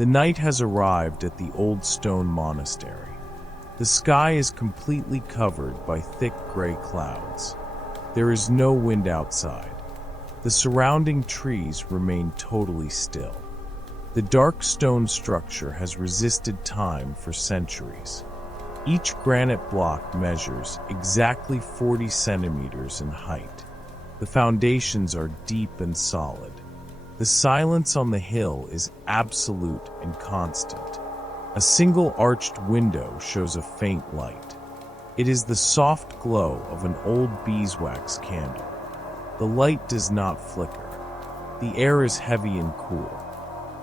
The night has arrived at the old stone monastery. The sky is completely covered by thick gray clouds. There is no wind outside. The surrounding trees remain totally still. The dark stone structure has resisted time for centuries. Each granite block measures exactly 40 centimeters in height. The foundations are deep and solid. The silence on the hill is absolute and constant. A single arched window shows a faint light. It is the soft glow of an old beeswax candle. The light does not flicker. The air is heavy and cool.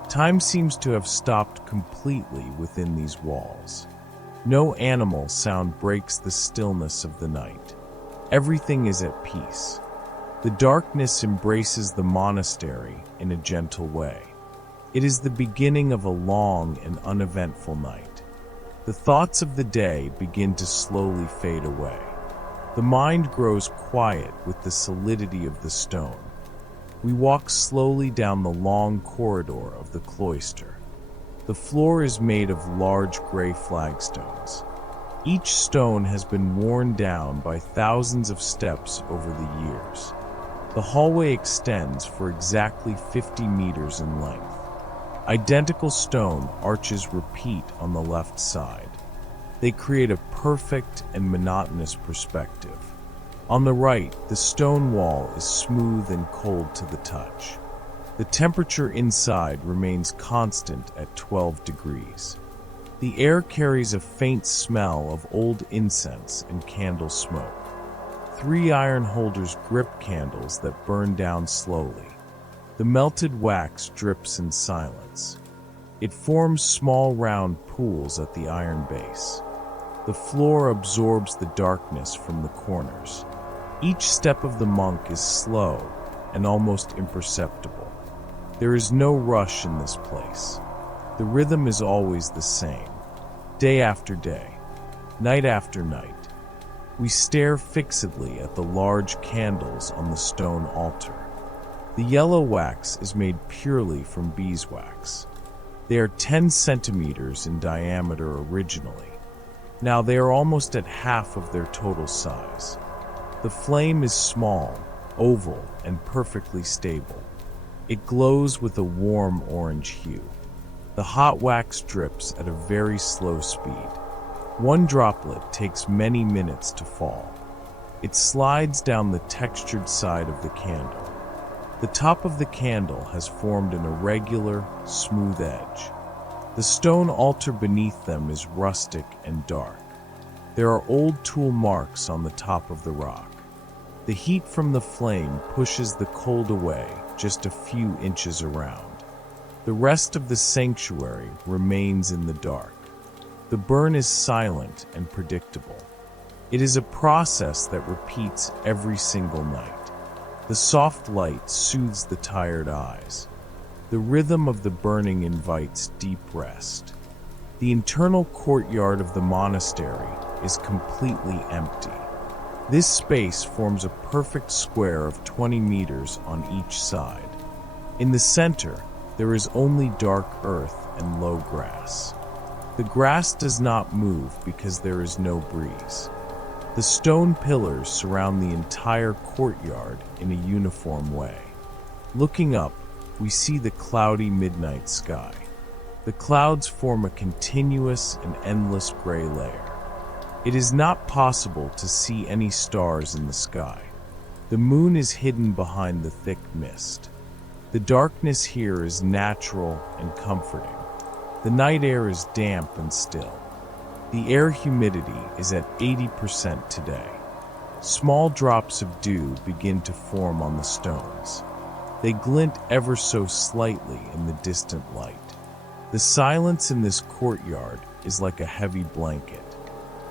Time seems to have stopped completely within these walls. No animal sound breaks the stillness of the night. Everything is at peace. The darkness embraces the monastery in a gentle way. It is the beginning of a long and uneventful night. The thoughts of the day begin to slowly fade away. The mind grows quiet with the solidity of the stone. We walk slowly down the long corridor of the cloister. The floor is made of large gray flagstones. Each stone has been worn down by thousands of steps over the years. The hallway extends for exactly 50 meters in length. Identical stone arches repeat on the left side. They create a perfect and monotonous perspective. On the right, the stone wall is smooth and cold to the touch. The temperature inside remains constant at 12 degrees. The air carries a faint smell of old incense and candle smoke. 3 iron holders grip candles that burn down slowly. The melted wax drips in silence. It forms small round pools at the iron base. The floor absorbs the darkness from the corners. Each step of the monk is slow and almost imperceptible. There is no rush in this place. The rhythm is always the same. Day after day, night after night. We stare fixedly at the large candles on the stone altar. The yellow wax is made purely from beeswax. They are 10 centimeters in diameter originally. Now they are almost at half of their total size. The flame is small, oval, and perfectly stable. It glows with a warm orange hue. The hot wax drips at a very slow speed. One droplet takes many minutes to fall. It slides down the textured side of the candle. The top of the candle has formed an irregular, smooth edge. The stone altar beneath them is rustic and dark. There are old tool marks on the top of the rock. The heat from the flame pushes the cold away just a few inches around. The rest of the sanctuary remains in the dark. The burn is silent and predictable. It is a process that repeats every single night. The soft light soothes the tired eyes. The rhythm of the burning invites deep rest. The internal courtyard of the monastery is completely empty. This space forms a perfect square of 20 meters on each side. In the center, there is only dark earth and low grass. The grass does not move because there is no breeze. The stone pillars surround the entire courtyard in a uniform way. Looking up, we see the cloudy midnight sky. The clouds form a continuous and endless gray layer. It is not possible to see any stars in the sky. The moon is hidden behind the thick mist. The darkness here is natural and comforting. The night air is damp and still. The air humidity is at 80% today. Small drops of dew begin to form on the stones. They glint ever so slightly in the distant light. The silence in this courtyard is like a heavy blanket.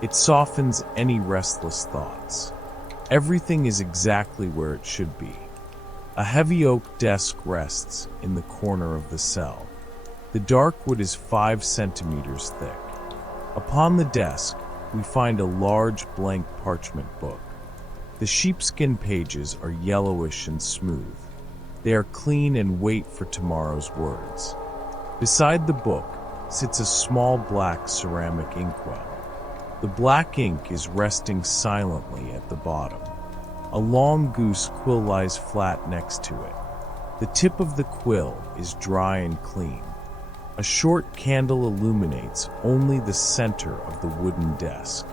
It softens any restless thoughts. Everything is exactly where it should be. A heavy oak desk rests in the corner of the cell. The dark wood is 5 centimeters thick. Upon the desk, we find a large blank parchment book. The sheepskin pages are yellowish and smooth. They are clean and wait for tomorrow's words. Beside the book sits a small black ceramic inkwell. The black ink is resting silently at the bottom. A long goose quill lies flat next to it. The tip of the quill is dry and clean. A short candle illuminates only the center of the wooden desk.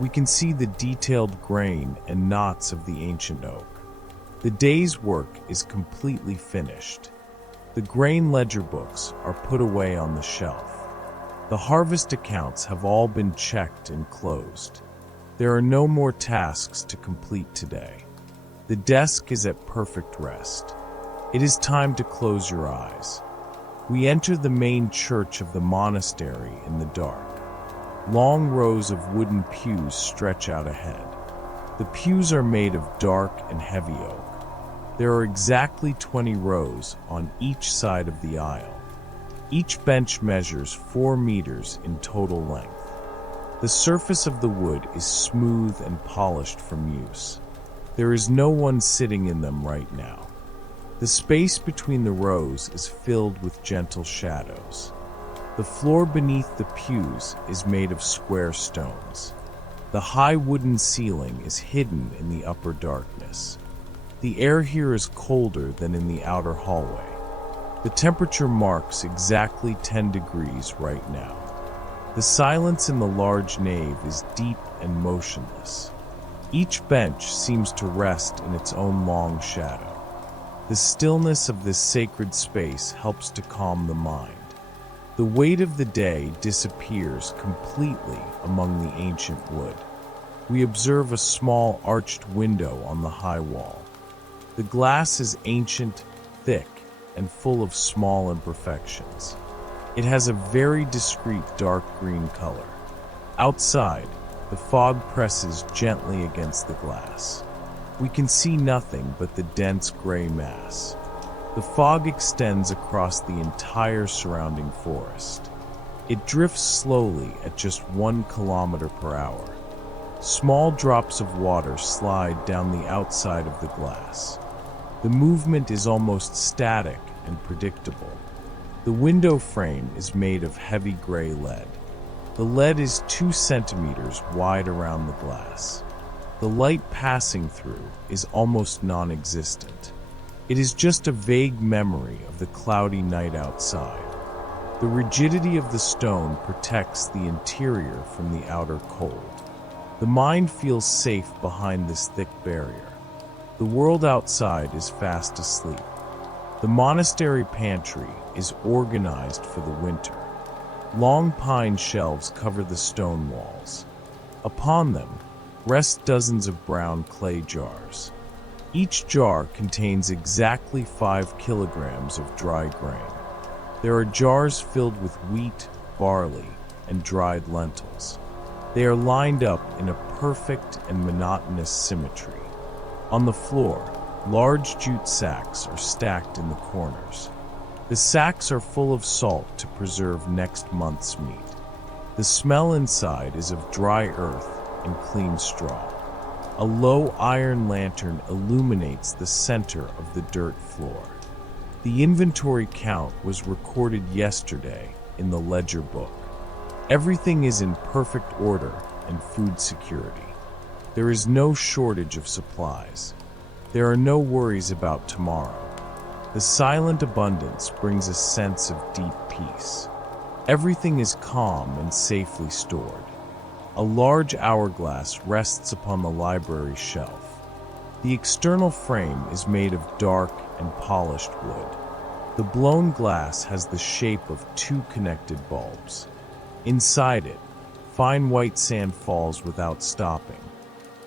We can see the detailed grain and knots of the ancient oak. The day's work is completely finished. The grain ledger books are put away on the shelf. The harvest accounts have all been checked and closed. There are no more tasks to complete today. The desk is at perfect rest. It is time to close your eyes. We enter the main church of the monastery in the dark. Long rows of wooden pews stretch out ahead. The pews are made of dark and heavy oak. There are exactly 20 rows on each side of the aisle. Each bench measures 4 meters in total length. The surface of the wood is smooth and polished from use. There is no one sitting in them right now. The space between the rows is filled with gentle shadows. The floor beneath the pews is made of square stones. The high wooden ceiling is hidden in the upper darkness. The air here is colder than in the outer hallway. The temperature marks exactly 10 degrees right now. The silence in the large nave is deep and motionless. Each bench seems to rest in its own long shadow. The stillness of this sacred space helps to calm the mind. The weight of the day disappears completely among the ancient wood. We observe a small arched window on the high wall. The glass is ancient, thick, and full of small imperfections. It has a very discreet dark green color. Outside, the fog presses gently against the glass. We can see nothing but the dense gray mass. The fog extends across the entire surrounding forest. It drifts slowly at just 1 kilometer per hour. Small drops of water slide down the outside of the glass. The movement is almost static and predictable. The window frame is made of heavy gray lead. The lead is 2 centimeters wide around the glass. The light passing through is almost non-existent. It is just a vague memory of the cloudy night outside. The rigidity of the stone protects the interior from the outer cold. The mind feels safe behind this thick barrier. The world outside is fast asleep. The monastery pantry is organized for the winter. Long pine shelves cover the stone walls. Upon them rest dozens of brown clay jars. Each jar contains exactly 5 kilograms of dry grain. There are jars filled with wheat, barley, and dried lentils. They are lined up in a perfect and monotonous symmetry. On the floor, large jute sacks are stacked in the corners. The sacks are full of salt to preserve next month's meat. The smell inside is of dry earth and clean straw. A low iron lantern illuminates the center of the dirt floor. The inventory count was recorded yesterday in the ledger book. Everything is in perfect order and food security. There is no shortage of supplies. There are no worries about tomorrow. The silent abundance brings a sense of deep peace. Everything is calm and safely stored. A large hourglass rests upon the library shelf. The external frame is made of dark and polished wood. The blown glass has the shape of 2 connected bulbs. Inside it, fine white sand falls without stopping.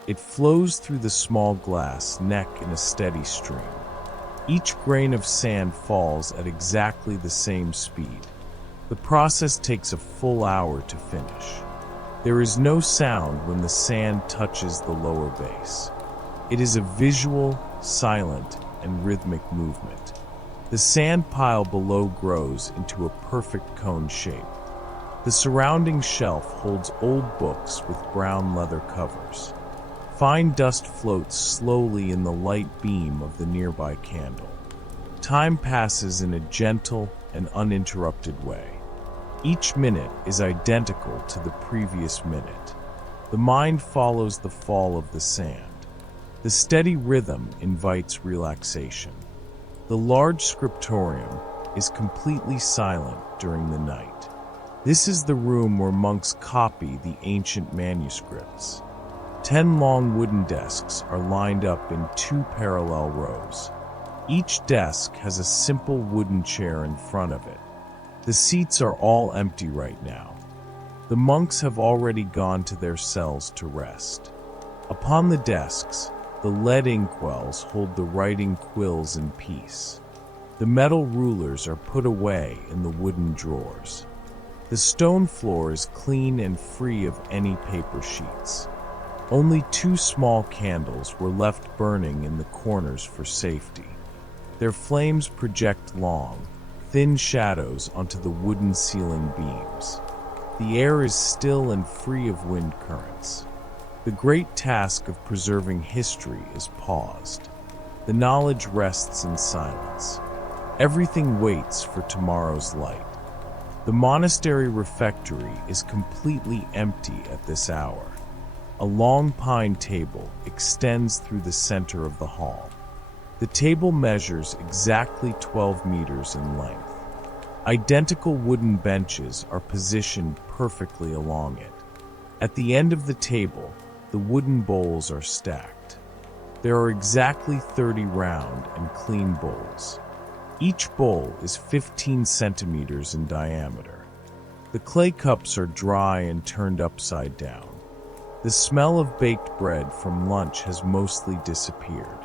It flows through the small glass neck in a steady stream. Each grain of sand falls at exactly the same speed. The process takes a full hour to finish. There is no sound when the sand touches the lower base. It is a visual, silent, and rhythmic movement. The sand pile below grows into a perfect cone shape. The surrounding shelf holds old books with brown leather covers. Fine dust floats slowly in the light beam of the nearby candle. Time passes in a gentle, and uninterrupted way. Each minute is identical to the previous minute. The mind follows the fall of the sand. The steady rhythm invites relaxation. The large scriptorium is completely silent during the night. This is the room where monks copy the ancient manuscripts. 10 long wooden desks are lined up in 2 parallel rows. Each desk has a simple wooden chair in front of it. The seats are all empty right now. The monks have already gone to their cells to rest. Upon the desks, the lead inkwells hold the writing quills in peace. The metal rulers are put away in the wooden drawers. The stone floor is clean and free of any paper sheets. Only 2 small candles were left burning in the corners for safety. Their flames project long, thin shadows onto the wooden ceiling beams. The air is still and free of wind currents. The great task of preserving history is paused. The knowledge rests in silence. Everything waits for tomorrow's light. The monastery refectory is completely empty at this hour. A long pine table extends through the center of the hall. The table measures exactly 12 meters in length. Identical wooden benches are positioned perfectly along it. At the end of the table, the wooden bowls are stacked. There are exactly 30 round and clean bowls. Each bowl is 15 centimeters in diameter. The clay cups are dry and turned upside down. The smell of baked bread from lunch has mostly disappeared.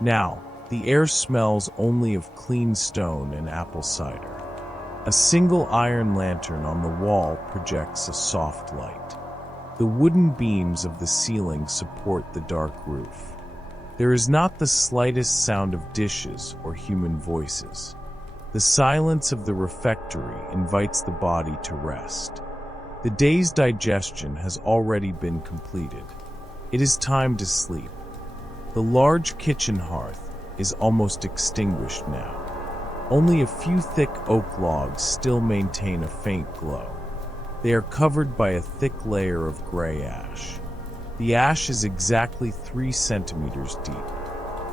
Now, the air smells only of clean stone and apple cider. A single iron lantern on the wall projects a soft light. The wooden beams of the ceiling support the dark roof. There is not the slightest sound of dishes or human voices. The silence of the refectory invites the body to rest. The day's digestion has already been completed. It is time to sleep. The large kitchen hearth is almost extinguished now. Only a few thick oak logs still maintain a faint glow. They are covered by a thick layer of gray ash. The ash is exactly 3 centimeters deep.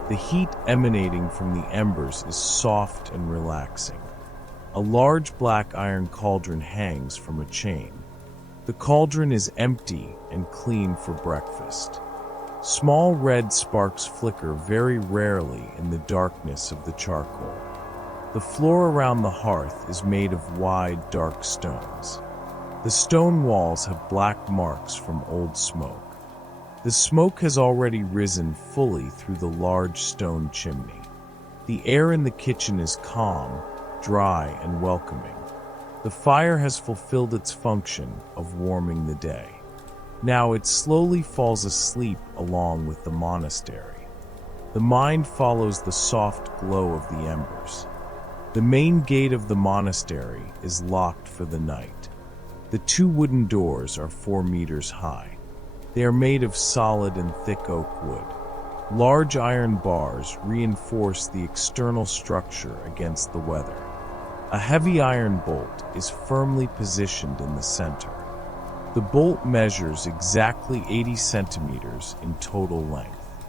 The heat emanating from the embers is soft and relaxing. A large black iron cauldron hangs from a chain. The cauldron is empty and clean for breakfast. Small red sparks flicker very rarely in the darkness of the charcoal. The floor around the hearth is made of wide, dark stones. The stone walls have black marks from old smoke. The smoke has already risen fully through the large stone chimney. The air in the kitchen is calm, dry, and welcoming. The fire has fulfilled its function of warming the day. Now it slowly falls asleep along with the monastery. The mind follows the soft glow of the embers. The main gate of the monastery is locked for the night. The 2 wooden doors are 4 meters high. They are made of solid and thick oak wood. Large iron bars reinforce the external structure against the weather. A heavy iron bolt is firmly positioned in the center. The bolt measures exactly 80 centimeters in total length.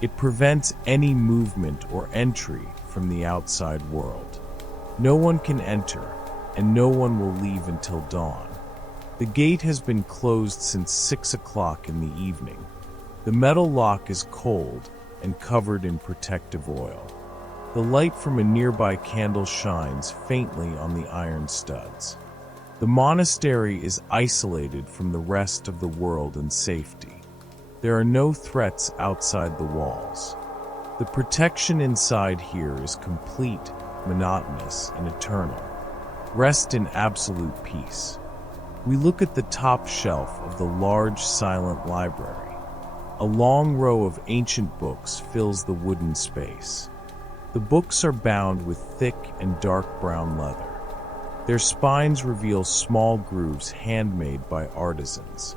It prevents any movement or entry from the outside world. No one can enter, and no one will leave until dawn. The gate has been closed since 6 o'clock in the evening. The metal lock is cold and covered in protective oil. The light from a nearby candle shines faintly on the iron studs. The monastery is isolated from the rest of the world in safety. There are no threats outside the walls. The protection inside here is complete, monotonous, and eternal. Rest in absolute peace. We look at the top shelf of the large, silent library. A long row of ancient books fills the wooden space. The books are bound with thick and dark brown leather. Their spines reveal small grooves handmade by artisans.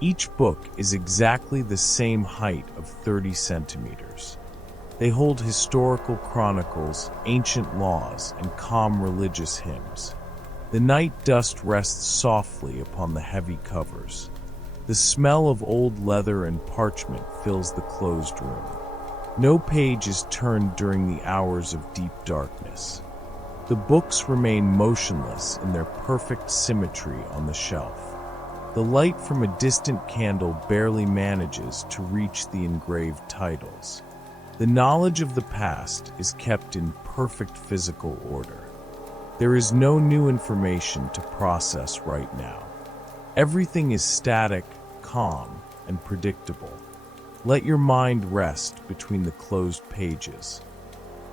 Each book is exactly the same height of 30 centimeters. They hold historical chronicles, ancient laws, and calm religious hymns. The night dust rests softly upon the heavy covers. The smell of old leather and parchment fills the closed room. No page is turned during the hours of deep darkness. The books remain motionless in their perfect symmetry on the shelf. The light from a distant candle barely manages to reach the engraved titles. The knowledge of the past is kept in perfect physical order. There is no new information to process right now. Everything is static, calm, and predictable. Let your mind rest between the closed pages.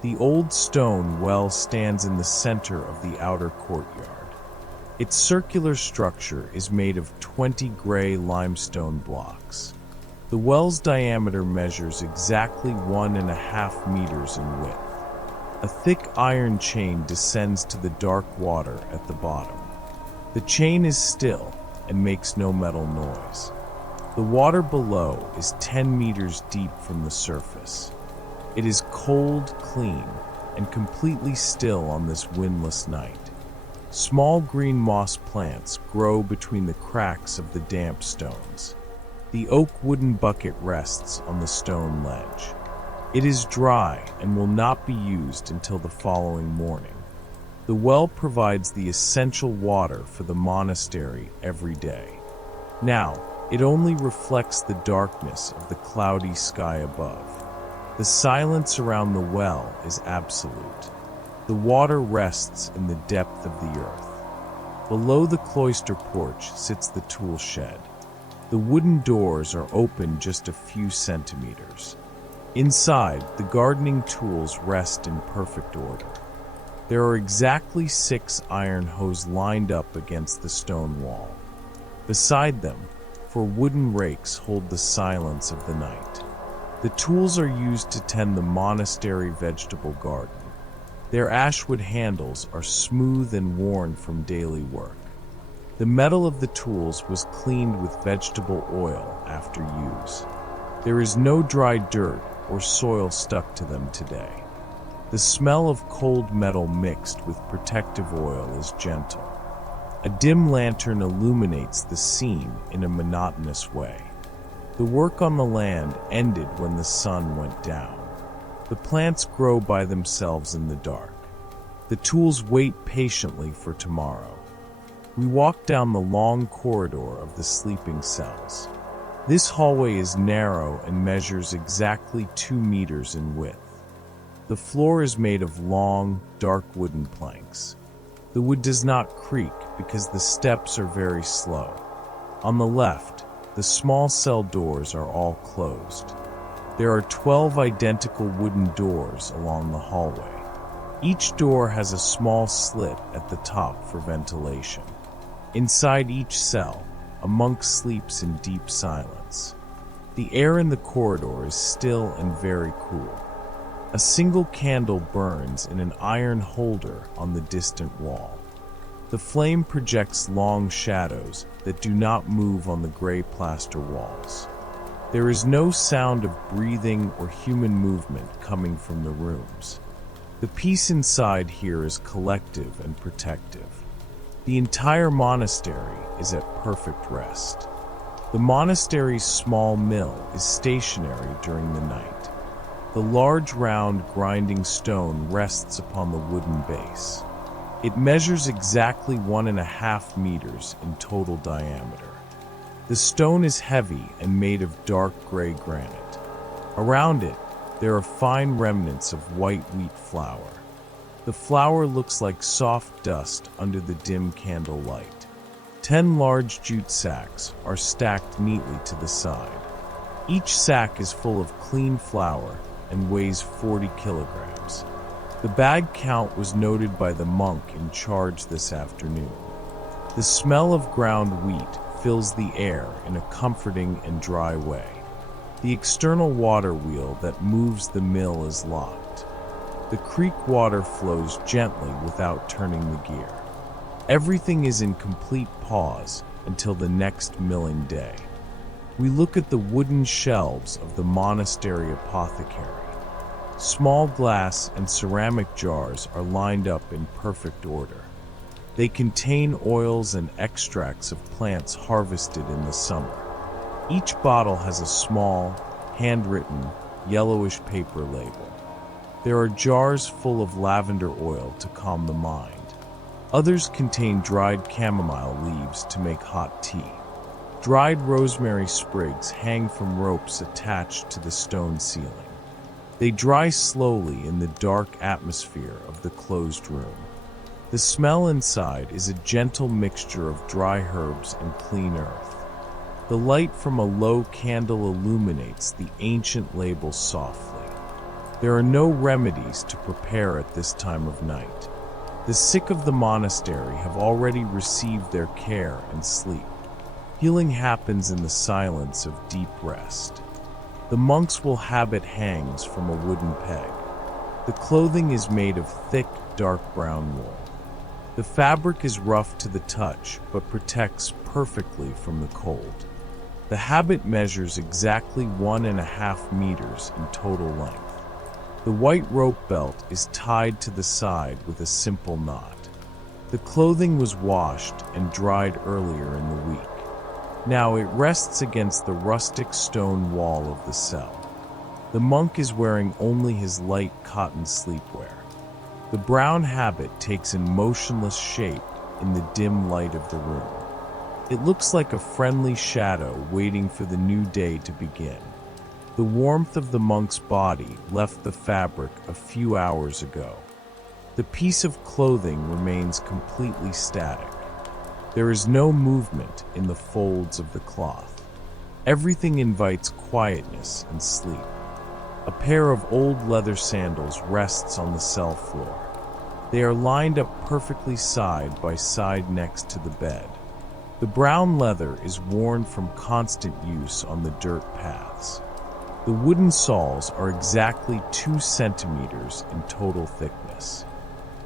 The old stone well stands in the center of the outer courtyard. Its circular structure is made of 20 gray limestone blocks. The well's diameter measures exactly 1.5 meters in width. A thick iron chain descends to the dark water at the bottom. The chain is still and makes no metal noise. The water below is 10 meters deep from the surface. It is cold, clean, and completely still on this windless night. Small green moss plants grow between the cracks of the damp stones. The oak wooden bucket rests on the stone ledge. It is dry and will not be used until the following morning. The well provides the essential water for the monastery every day. Now, it only reflects the darkness of the cloudy sky above. The silence around the well is absolute. The water rests in the depth of the earth. Below the cloister porch sits the tool shed. The wooden doors are open just a few centimeters. Inside, the gardening tools rest in perfect order. There are exactly 6 iron hose lined up against the stone wall. Beside them, 4 wooden rakes hold the silence of the night. The tools are used to tend the monastery vegetable garden. Their ashwood handles are smooth and worn from daily work. The metal of the tools was cleaned with vegetable oil after use. There is no dry dirt or soil stuck to them today. The smell of cold metal mixed with protective oil is gentle. A dim lantern illuminates the scene in a monotonous way. The work on the land ended when the sun went down. The plants grow by themselves in the dark. The tools wait patiently for tomorrow. We walk down the long corridor of the sleeping cells. This hallway is narrow and measures exactly 2 meters in width. The floor is made of long, dark wooden planks. The wood does not creak because the steps are very slow. On the left, the small cell doors are all closed. There are 12 identical wooden doors along the hallway. Each door has a small slit at the top for ventilation. Inside each cell, a monk sleeps in deep silence. The air in the corridor is still and very cool. A single candle burns in an iron holder on the distant wall. The flame projects long shadows that do not move on the gray plaster walls. There is no sound of breathing or human movement coming from the rooms. The peace inside here is collective and protective. The entire monastery is at perfect rest. The monastery's small mill is stationary during the night. The large round grinding stone rests upon the wooden base. It measures exactly 1.5 meters in total diameter. The stone is heavy and made of dark gray granite. Around it, there are fine remnants of white wheat flour. The flour looks like soft dust under the dim candle light. 10 large jute sacks are stacked neatly to the side. Each sack is full of clean flour and weighs 40 kilograms. The bag count was noted by the monk in charge this afternoon. The smell of ground wheat fills the air in a comforting and dry way. The external water wheel that moves the mill is locked. The creek water flows gently without turning the gear. Everything is in complete pause until the next milling day. We look at the wooden shelves of the monastery apothecary. Small glass and ceramic jars are lined up in perfect order. They contain oils and extracts of plants harvested in the summer. Each bottle has a small, handwritten, yellowish paper label. There are jars full of lavender oil to calm the mind. Others contain dried chamomile leaves to make hot tea. Dried rosemary sprigs hang from ropes attached to the stone ceiling. They dry slowly in the dark atmosphere of the closed room. The smell inside is a gentle mixture of dry herbs and clean earth. The light from a low candle illuminates the ancient labels softly. There are no remedies to prepare at this time of night. The sick of the monastery have already received their care and sleep. Healing happens in the silence of deep rest. The monks will habit hangs from a wooden peg. The clothing is made of thick, dark brown wool. The fabric is rough to the touch, but protects perfectly from the cold. The habit measures exactly 1.5 meters in total length. The white rope belt is tied to the side with a simple knot. The clothing was washed and dried earlier in the week. Now it rests against the rustic stone wall of the cell. The monk is wearing only his light cotton sleepwear. The brown habit takes a motionless shape in the dim light of the room. It looks like a friendly shadow waiting for the new day to begin. The warmth of the monk's body left the fabric a few hours ago. The piece of clothing remains completely static. There is no movement in the folds of the cloth. Everything invites quietness and sleep. A pair of old leather sandals rests on the cell floor. They are lined up perfectly side by side next to the bed. The brown leather is worn from constant use on the dirt paths. The wooden soles are exactly 2 centimeters in total thickness.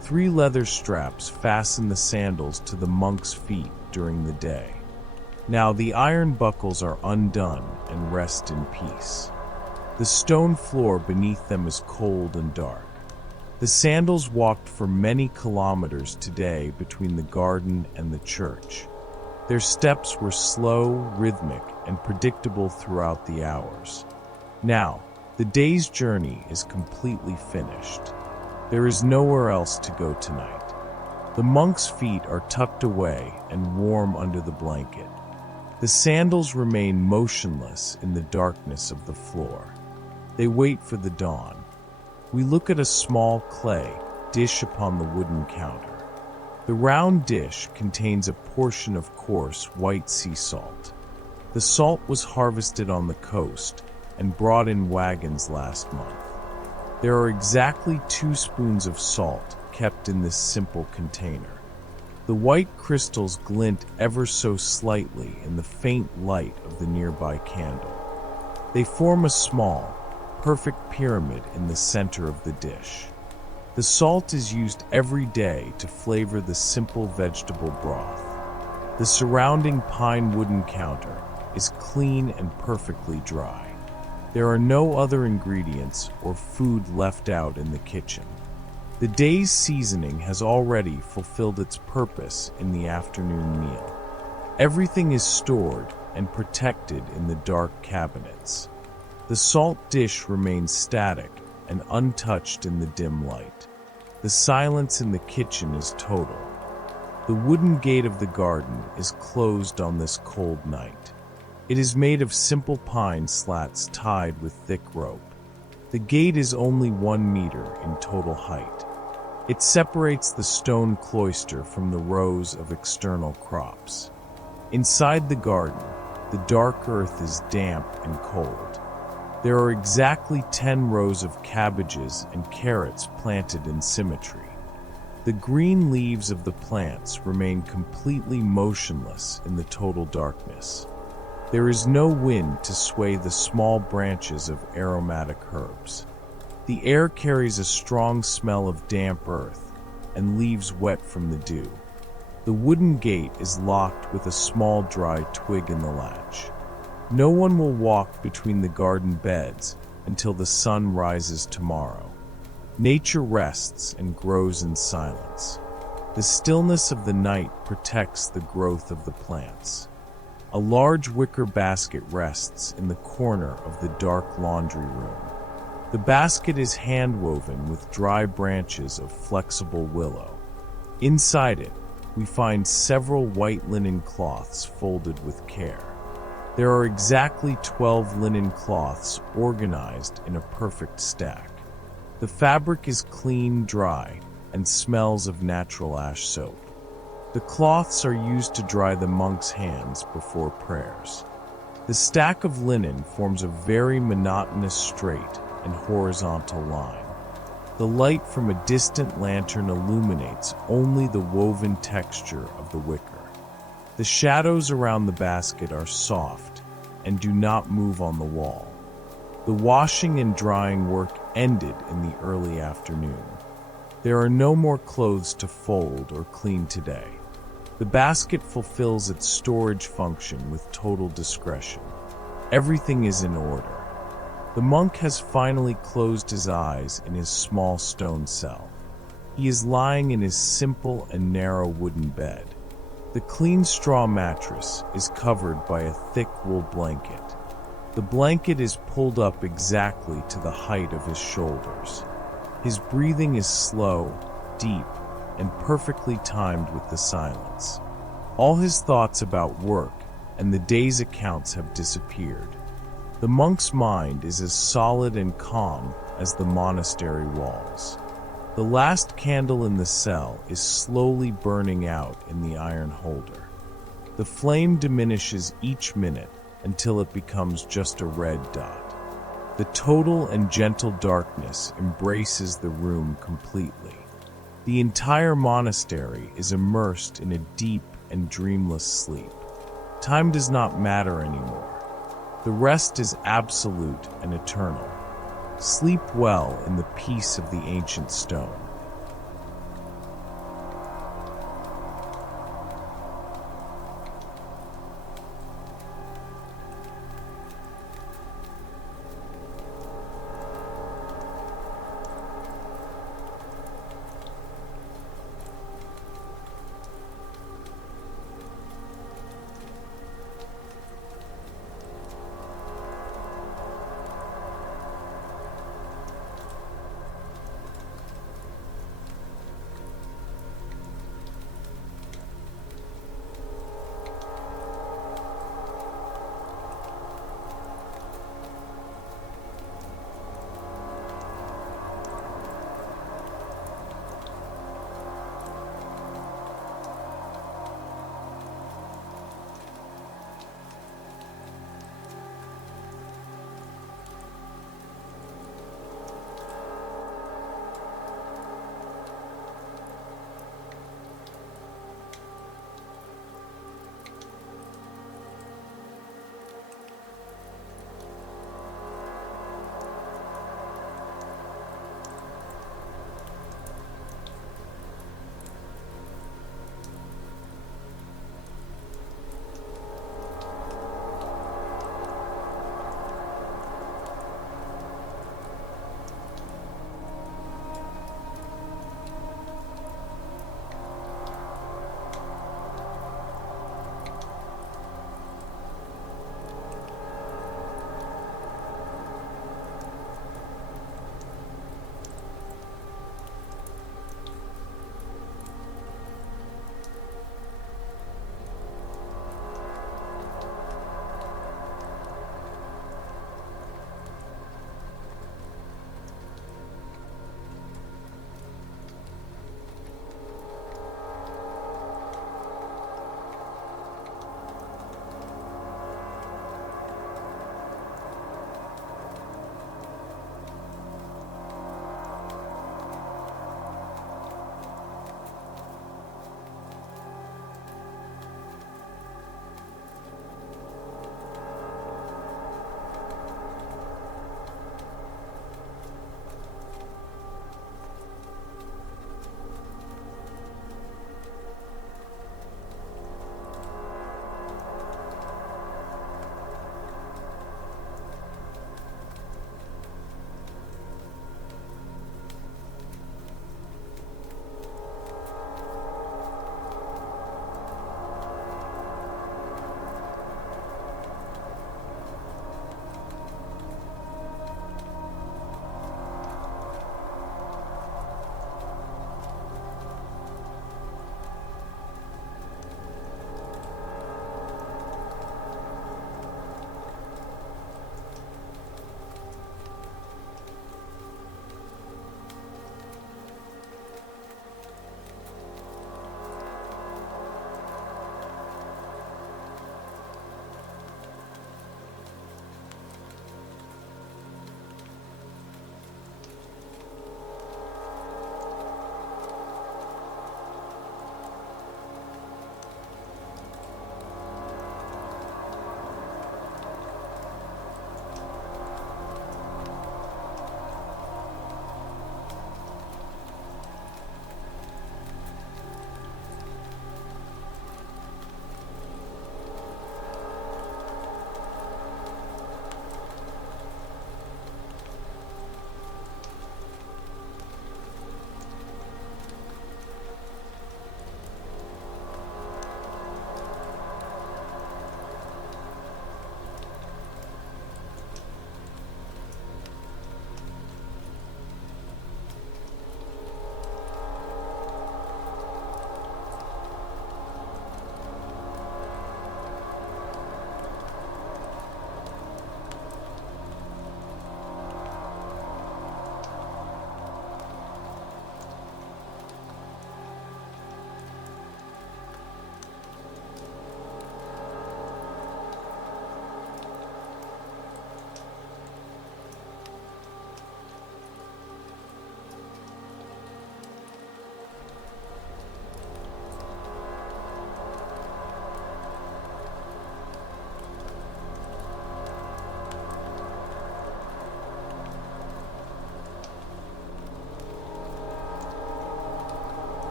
3 leather straps fasten the sandals to the monk's feet during the day. Now the iron buckles are undone and rest in peace. The stone floor beneath them is cold and dark. The sandals walked for many kilometers today between the garden and the church. Their steps were slow, rhythmic, and predictable throughout the hours. Now, the day's journey is completely finished. There is nowhere else to go tonight. The monk's feet are tucked away and warm under the blanket. The sandals remain motionless in the darkness of the floor. They wait for the dawn. We look at a small clay dish upon the wooden counter. The round dish contains a portion of coarse white sea salt. The salt was harvested on the coast and brought in wagons last month. There are exactly 2 spoons of salt kept in this simple container. The white crystals glint ever so slightly in the faint light of the nearby candle. They form a small, perfect pyramid in the center of the dish. The salt is used every day to flavor the simple vegetable broth. The surrounding pine wooden counter is clean and perfectly dry. There are no other ingredients or food left out in the kitchen. The day's seasoning has already fulfilled its purpose in the afternoon meal. Everything is stored and protected in the dark cabinets. The salt dish remains static and untouched in the dim light. The silence in the kitchen is total. The wooden gate of the garden is closed on this cold night. It is made of simple pine slats tied with thick rope. The gate is only 1 meter in total height. It separates the stone cloister from the rows of external crops. Inside the garden, the dark earth is damp and cold. There are exactly 10 rows of cabbages and carrots planted in symmetry. The green leaves of the plants remain completely motionless in the total darkness. There is no wind to sway the small branches of aromatic herbs. The air carries a strong smell of damp earth and leaves wet from the dew. The wooden gate is locked with a small dry twig in the latch. No one will walk between the garden beds until the sun rises tomorrow. Nature rests and grows in silence. The stillness of the night protects the growth of the plants. A large wicker basket rests in the corner of the dark laundry room. The basket is hand-woven with dry branches of flexible willow. Inside it, we find several white linen cloths folded with care. There are exactly 12 linen cloths organized in a perfect stack. The fabric is clean, dry, and smells of natural ash soap. The cloths are used to dry the monks' hands before prayers. The stack of linen forms a very monotonous straight and horizontal line. The light from a distant lantern illuminates only the woven texture of the wicker. The shadows around the basket are soft and do not move on the wall. The washing and drying work ended in the early afternoon. There are no more clothes to fold or clean today. The basket fulfills its storage function with total discretion. Everything is in order. The monk has finally closed his eyes in his small stone cell. He is lying in his simple and narrow wooden bed. The clean straw mattress is covered by a thick wool blanket. The blanket is pulled up exactly to the height of his shoulders. His breathing is slow, deep, and perfectly timed with the silence. All his thoughts about work and the day's accounts have disappeared. The monk's mind is as solid and calm as the monastery walls. The last candle in the cell is slowly burning out in the iron holder. The flame diminishes each minute until it becomes just a red dot. The total and gentle darkness embraces the room completely. The entire monastery is immersed in a deep and dreamless sleep. Time does not matter anymore. The rest is absolute and eternal. Sleep well in the peace of the ancient stone.